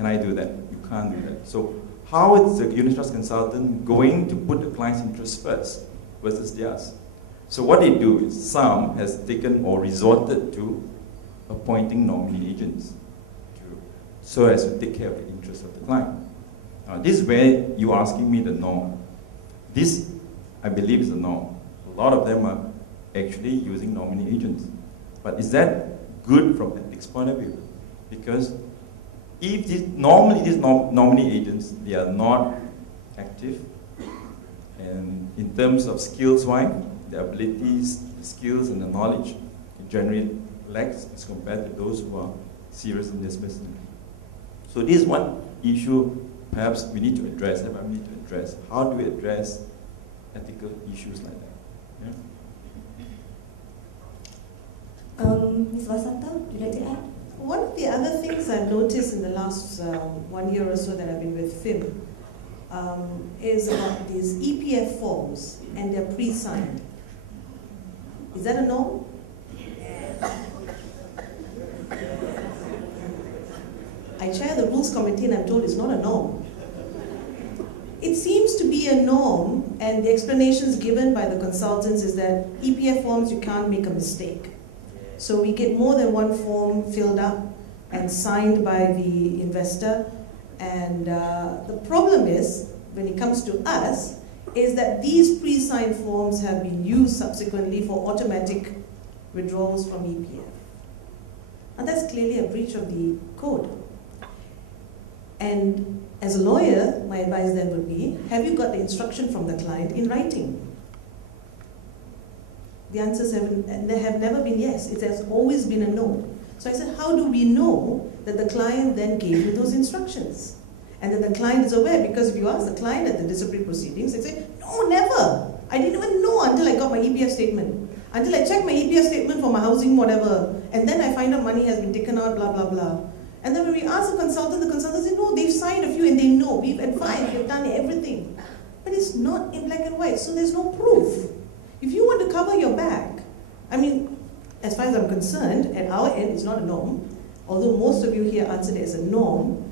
Can I do that? You can't do that. So how is the unit trust consultant going to put the client's interest first versus theirs? So what they do is some has taken or resorted to appointing nominee agents so as to take care of the interests of the client. This is where you're asking me the norm. This, I believe, is the norm. A lot of them are actually using nominee agents. But is that good from an ethics point of view? Because if normally these nominee agents, they are not active, and in terms of skills-wise, the abilities, the skills, and the knowledge generally lacks as compared to those who are serious in this business. So this is one issue perhaps we need to address, we need to address. How do we address ethical issues like that? Yeah? Ms. Vasanta, would you like to add? One of the other things I've noticed in the last 1 year or so that I've been with FIM is about these EPF forms, and they're pre-signed. Is that a norm? I chair the rules committee and I'm told it's not a norm. It seems to be a norm, and the explanations given by the consultants is that EPF forms, you can't make a mistake. So we get more than one form filled up and signed by the investor. And the problem is, when it comes to us, is that these pre-signed forms have been used subsequently for automatic withdrawals from EPF. And that's clearly a breach of the code. And as a lawyer, my advice then would be, have you got the instruction from the client in writing? The answers have never been yes. It has always been a no. So I said, how do we know that the client then gave you those instructions? And that the client is aware, because if you ask the client at the disciplinary proceedings, they say, no, never. I didn't even know until I got my EPF statement. Until I checked my EPF statement for my housing, whatever. And then I find out money has been taken out, blah, blah, blah. And then when we ask the consultant says, no, they've signed a few and they know. We've advised, we've done everything. But it's not in black and white, so there's no proof. If you want to cover your back, I mean, as far as I'm concerned, at our end, it's not a norm. Although most of you here answered it as a norm.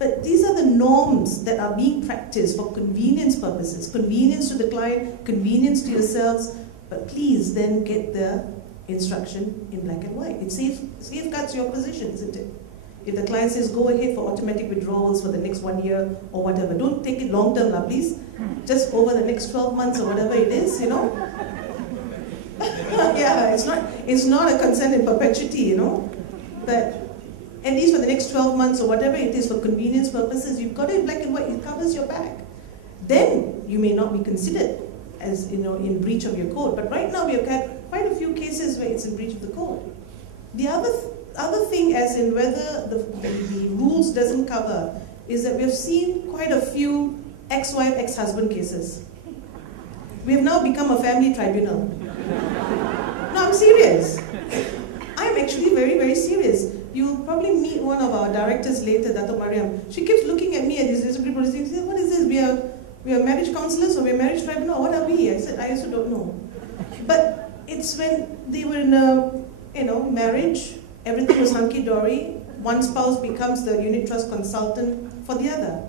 But these are the norms that are being practiced for convenience purposes. Convenience to the client, convenience to yourselves. But please then get the instruction in black and white. It safeguards your position, isn't it? If the client says, go ahead for automatic withdrawals for the next 1 year or whatever, don't take it long term, please. Just over the next 12 months or whatever it is, you know. Yeah, it's not a consent in perpetuity, you know. But at least for the next 12 months or whatever it is for convenience purposes, you've got it in black and white, it covers your back. Then you may not be considered as, you know, in breach of your code. But right now we have had quite a few cases where it's in breach of the code. The other thing, as in whether the rules doesn't cover, is that we have seen quite a few ex-wife, ex-husband cases. We have now become a family tribunal. No, I'm serious. I'm actually very, very serious. You'll probably meet one of our directors later, Dato' Mariam. She keeps looking at me at these disciplinary proceedings. She says, what is this? We are marriage counselors or we are marriage tribunal? What are we? I said, I also don't know. But it's when they were in a, marriage, everything was hunky-dory. One spouse becomes the unit trust consultant for the other.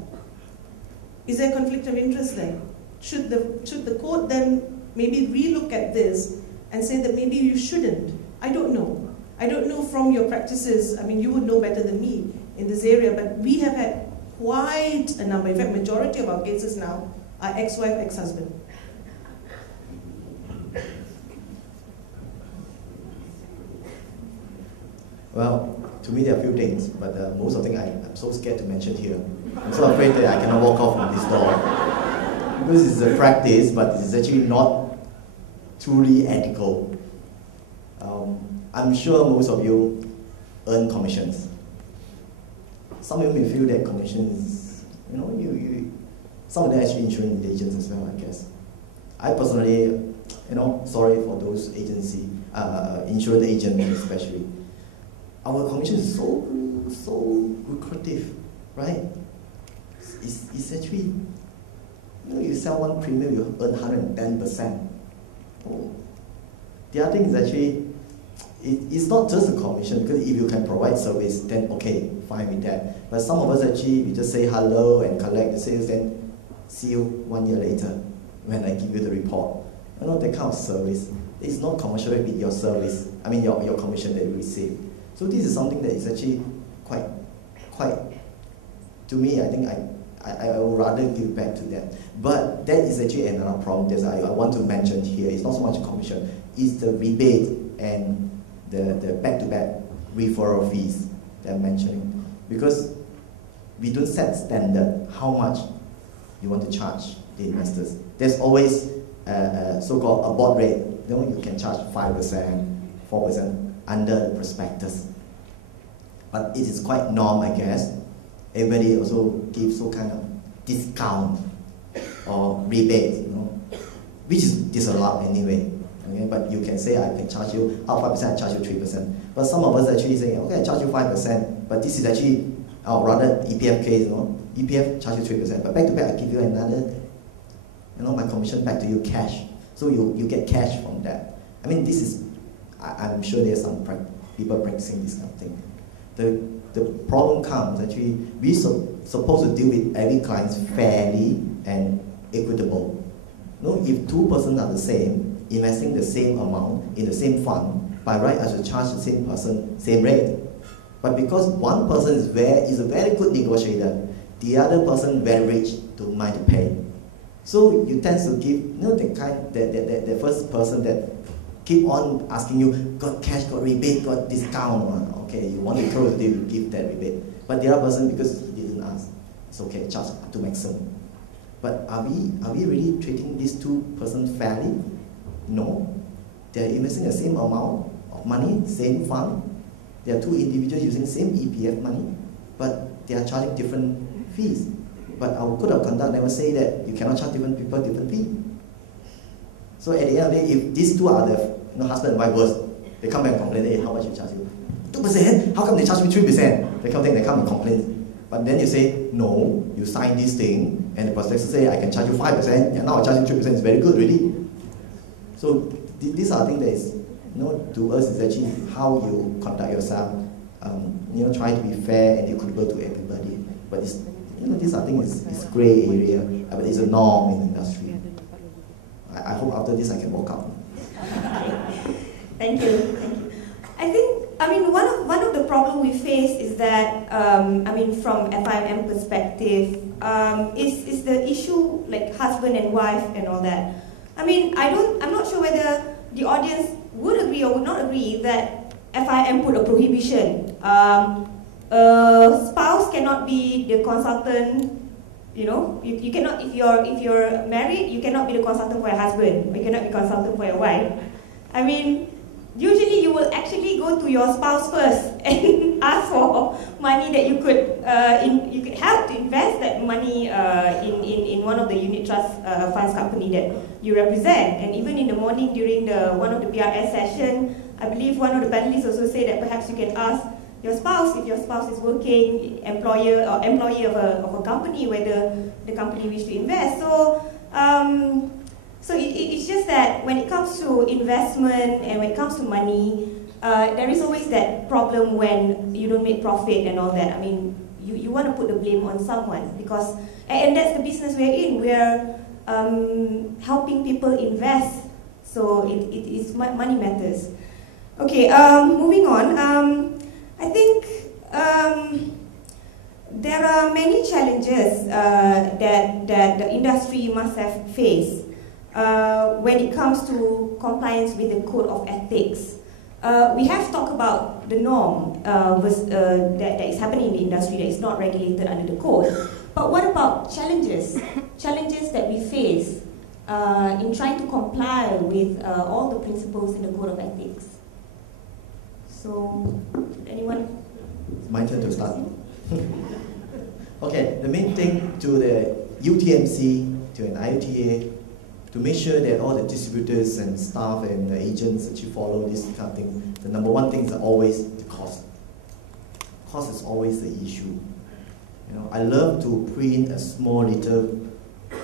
Is there a conflict of interest there? Should the court then maybe relook at this and say that maybe you shouldn't? I don't know. I don't know from your practices. I mean, you would know better than me in this area, but we have had quite a number. In fact, majority of our cases now are ex-wife, ex-husband. Well, to me there are a few things, but most of the things I'm so scared to mention here. I'm so afraid that I cannot walk off from this door. Because it's a practice, but it's actually not truly ethical. I'm sure most of you earn commissions. Some of you may feel that commissions, some of them are actually insurance agents as well, I guess. I personally, sorry for those agency, insurance agents especially. Our commission is so lucrative, right? It's actually, you sell one premium, you earn 110%. Oh. The other thing is actually, it's not just a commission, because if you can provide service, then okay, fine with that. But some of us actually, we just say hello and collect the sales, then see you 1 year later when I give you the report. You know, that kind of service. It's not commercial with your service, I mean your commission that you receive. So this is something that is actually quite, to me, I think I would rather give back to them. But that is actually another problem that I want to mention here. It's not so much commission, it's the rebate and the back-to-back referral fees that I'm mentioning. Because we don't set standard how much you want to charge the investors. There's always a so-called abort rate. You know, you can charge 5%, 4% under the prospectus. But it is quite norm, I guess. Everybody also gives some kind of discount or rebate, you know, which is disallowed anyway. Okay? But you can say, I can charge you 5%, I charge you 3%. But some of us actually say, okay, I charge you 5%, but this is actually, or rather EPF case, you know, EPF charge you 3%, but back to back I give you another, you know, my commission back to you cash. So you get cash from that. I mean, this is, I'm sure there's some people practicing this kind of thing. The problem comes actually, we're supposed to deal with every client fairly and equitable. You know, if two persons are the same, investing the same amount in the same fund, by right I should charge the same person same rate. But because one person is a very good negotiator, the other person very rich, don't mind to pay. So you tend to give, you know, the first person that keep on asking you, got cash, got rebate, got discount. Okay, you want to close the deal, you give that rebate. But the other person, because he didn't ask, it's okay, charge up to maximum. But are we really treating these two persons fairly? No. They're investing the same amount of money, same fund. There are two individuals using same EPF money, but they are charging different fees. But our code of conduct never say that you cannot charge different people different fee. So at the end of the day, if these two are the husband and wife worse, they come back and complain, hey, how much you charge you? 2%? How come they charge me 3%? They come and complain. But then you say, no, you sign this thing, and the prospectus say, I can charge you 5%, and now I charge you 3%, it's very good, really. So these are things that is, to us, is actually how you conduct yourself, try to be fair and equitable to everybody. But it's, these are things, it's gray area, but it's a norm in the industry. I hope after this I can walk out. Thank you. I think, one of the problems we face is that, from FIM perspective, is the issue like husband and wife and all that. I'm not sure whether the audience would agree or would not agree that FIM put a prohibition. Spouse cannot be the consultant. You cannot, if you're married, you cannot be the consultant for your husband, or you cannot be consultant for your wife. Usually you will actually go to your spouse first and ask for money that you could help to invest that money in one of the unit trust funds company that you represent. And even in the morning during one of the BRS session, I believe one of the panelists also said that perhaps you can ask your spouse, if your spouse is working, employee of a company, whether the company wish to invest. So it's just that when it comes to investment and when it comes to money, there is always that problem when you don't make profit and all that. You want to put the blame on someone because, and that's the business we're in. We're helping people invest, so it's money matters. Okay, moving on. I think there are many challenges that the industry must have faced when it comes to compliance with the code of ethics. We have talked about the norm that is happening in the industry that is not regulated under the code. But what about challenges? Challenges that we face in trying to comply with all the principles in the code of ethics. So, anyone? It's my turn to start. Okay, the main thing to the UTMC, to an IOTA, to make sure that all the distributors and staff and the agents actually follow this kind of thing, the number one thing is always the cost. Cost is always the issue. I love to print a small little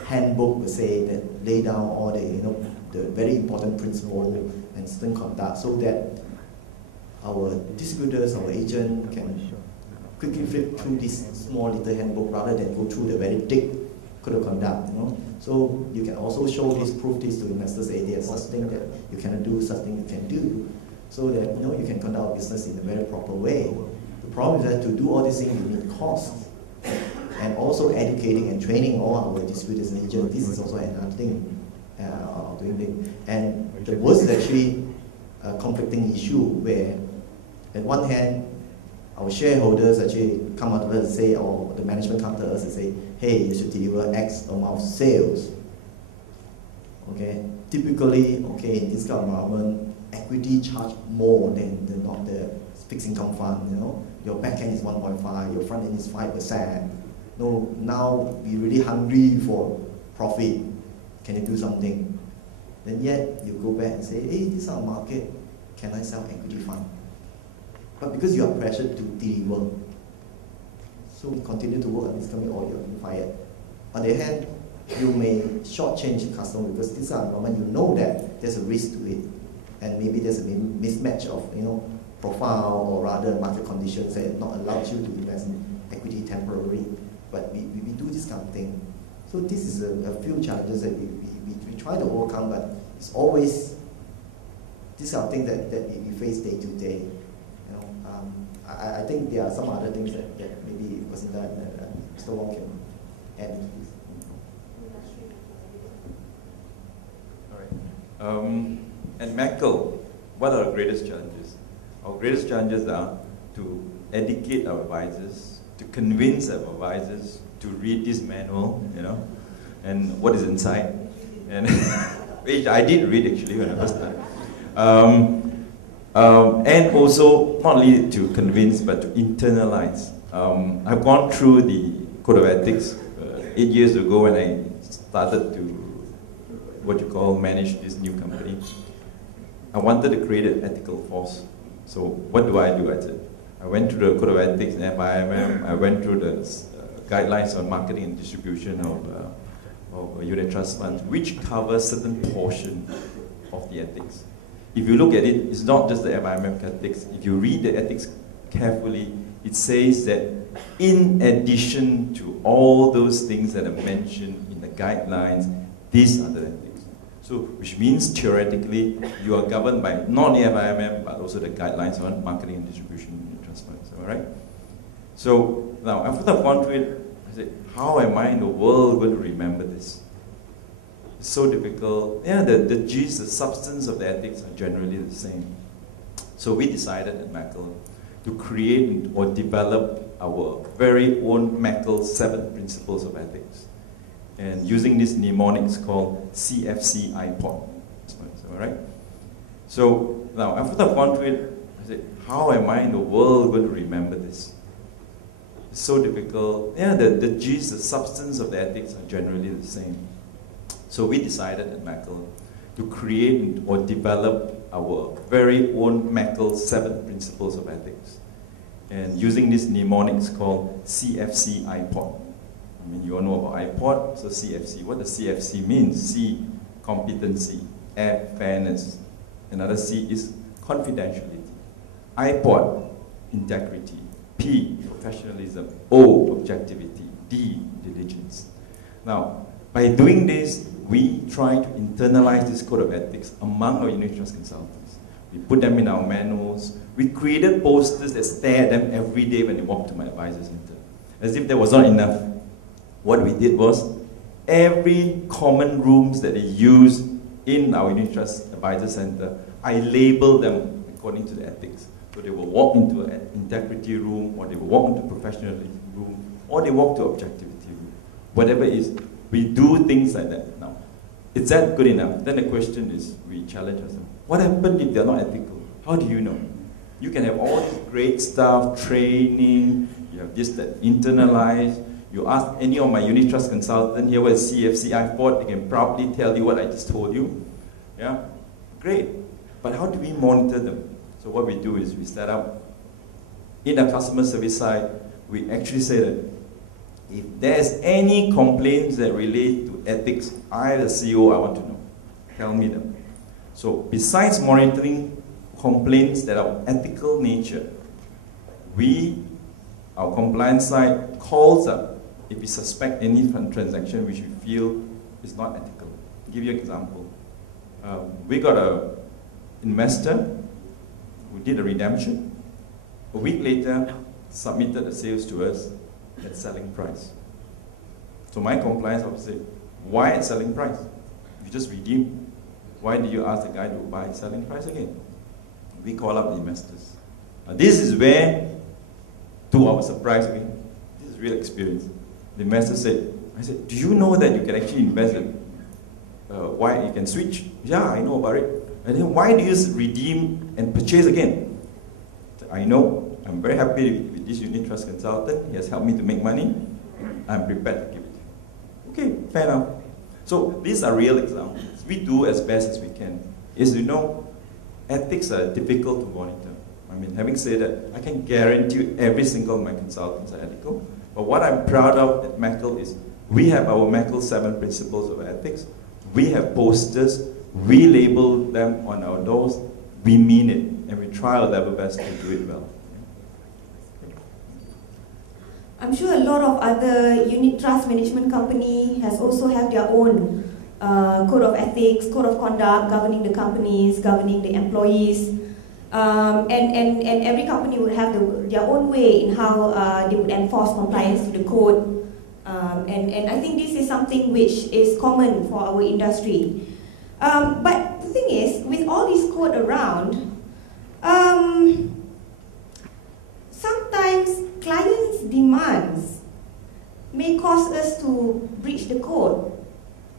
handbook, per se, that lay down all the, the very important principles and certain conduct, so that our distributors, our agent can quickly flip through this small little handbook rather than go through the very thick code of conduct. So you can also show this, prove this to investors, say there's such thing that you cannot do, such thing you can do, so that you can conduct business in a very proper way. The problem is that to do all these things you need costs, and also educating and training all our distributors and agents. This is also another thing doing it. And the worst is actually a conflicting issue where, at one hand, our shareholders actually come out to us and say, or the management come to us and say, hey, you should deliver X amount of sales. Okay, typically, okay, in this kind of environment, equity charge more than the fixed income fund. Your back end is 1.5, your front end is 5%. No, now we're really hungry for profit. Can you do something? Then yet you go back and say, hey, this is our market. Can I sell equity fund? But because you are pressured to deliver, so we continue to work on this company or you're fired. On the other hand, you may shortchange the customer because this is a moment you know that there's a risk to it, and maybe there's a mismatch of profile or rather market conditions that not allows you to invest in equity temporarily. But we do this kind of thing. So this is a few challenges that we try to overcome, but it's always this kind of thing that we face day to day. I think there are some other things that maybe wasn't done that Mr. Wong can add to this. All right. At Mackel, what are our greatest challenges? Our greatest challenges are to educate our advisors, to convince our advisors to read this manual, and what is inside, and which I did read actually when I was time. And also, not only to convince, but to internalize. I've gone through the Code of Ethics 8 years ago when I started to manage this new company. I wanted to create an ethical force. So what do? I went through the Code of Ethics and FIMM. I went through the guidelines on marketing and distribution of unit trust funds, which covers certain portion of the ethics. If you look at it, it's not just the FIMM ethics. If you read the ethics carefully, it says that in addition to all those things that are mentioned in the guidelines, these are the ethics. So, which means theoretically, you are governed by not the FIMM, but also the guidelines on marketing and distribution of unit trust funds. All right? So, now, after I've gone through it, I said, how am I in the world going to remember this? It's so difficult. Yeah, the gist, the substance of the ethics are generally the same. So we decided at Mackel to create or develop our very own Mackel 7 principles of ethics. And using this mnemonics called CFC iPod. All right? So now, after I've gone through it, I said, how am I in the world going to remember this? It's so difficult. Yeah, the gist, the substance of the ethics are generally the same. So we decided at Mackel to create or develop our very own Mackel 7 principles of ethics. And using this mnemonics called CFC iPod. I mean, you all know about iPod, so CFC. What does CFC mean? C, competency. F, fairness. Another C is confidentiality. iPod, integrity. P, professionalism. O, objectivity. D, diligence. Now, by doing this, we try to internalize this code of ethics among our unit trust consultants. We put them in our manuals. We created posters that stare at them every day when they walk to my advisor center. As if that was not enough. What we did was, every common rooms that they use in our unit trust advisor center, I labeled them according to the ethics. So they will walk into an integrity room, or they will walk into professionalism room, or they walk to objectivity room. Whatever it is, we do things like that. Now, is that good enough? Then the question is, we challenge ourselves. What happens if they're not ethical? How do you know? You can have all this great stuff, training, you have this that internalized. You ask any of my unit trust consultant here what is CFC iPod, they can proudly tell you what I just told you. Yeah, great. But how do we monitor them? So what we do is we set up, in the customer service side, we actually say that if there's any complaints that relate to ethics, I, the CEO, I want to know. Tell me them. So besides monitoring complaints that are of ethical nature, our compliance side calls up if we suspect any transaction which we feel is not ethical. I'll give you an example. We got an investor who did a redemption. A week later, submitted the sales to us at selling price. So my compliance officer said, why at selling price? You just redeemed. Why do you ask the guy to buy at selling price again? We call up the investors. Now this is where, to our surprise, this is real experience. The investor said, I said, do you know that you can actually invest in, why you can switch? Yeah, I know about it. And then why do you redeem and purchase again? I know, I'm very happy with this unit trust consultant. He has helped me to make money. I'm prepared to give it to you. Okay, fair enough. So these are real examples. We do as best as we can. As you know, ethics are difficult to monitor. I mean, having said that, I can guarantee you every single of my consultants are ethical. But what I'm proud of at Mackle is we have our Mackle 7 principles of ethics. We have posters. We label them on our doors. We mean it. And we try our level best to do it well. I'm sure a lot of other unit trust management company has also have their own code of ethics, code of conduct governing the companies, governing the employees. And every company would have their own way in how they would enforce compliance to the code. And I think this is something which is common for our industry. But the thing is, with all this code around, sometimes clients' demands may cause us to breach the code.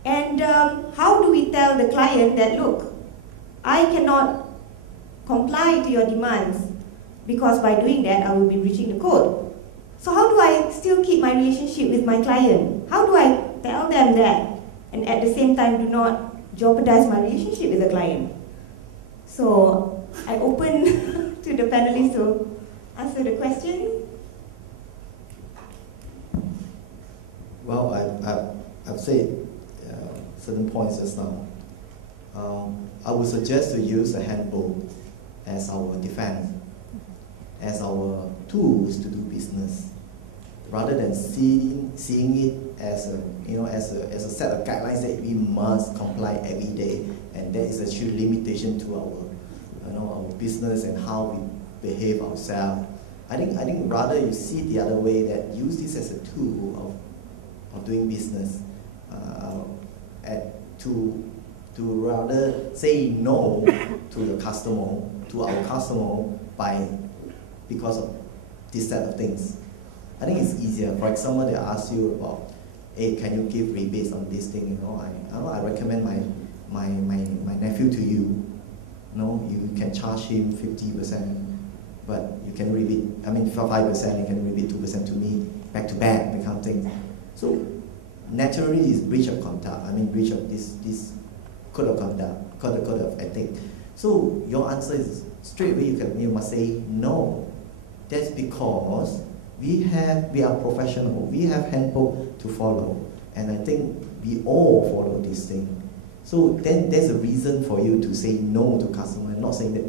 And how do we tell the client that, look, I cannot comply to your demands because by doing that I will be breaching the code. So how do I still keep my relationship with my client? How do I tell them that and at the same time do not jeopardize my relationship with the client? So I open to the panelists to answer the question. Well, I've said certain points just now. I would suggest to use a handbook as our defense, as our tools to do business, rather than seeing it as a set of guidelines that we must comply every day, and that is actually limitation to our business and how we behave ourselves. I think rather you see the other way, that use this as a tool of doing business, to rather say no to your customer, to our customer, because of this set of things. I think it's easier. For example, they ask you about, hey, can you give rebates on this thing? I recommend my nephew to you. You can charge him 50%, but you can rebate. For 5%, you can rebate 2% to me, back to back, that kind of thing. So naturally, it's breach of conduct. Breach of this code of conduct, code of ethics. So your answer is straight away. You must say no. That's because we are professional. We have handbook to follow, and I think we all follow this thing. So then there's a reason for you to say no to customer, not saying that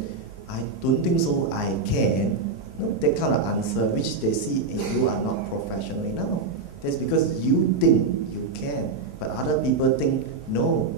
I don't think so, I can. No, that kind of answer which they see you are not professional enough. That's because you think you can, but other people think no.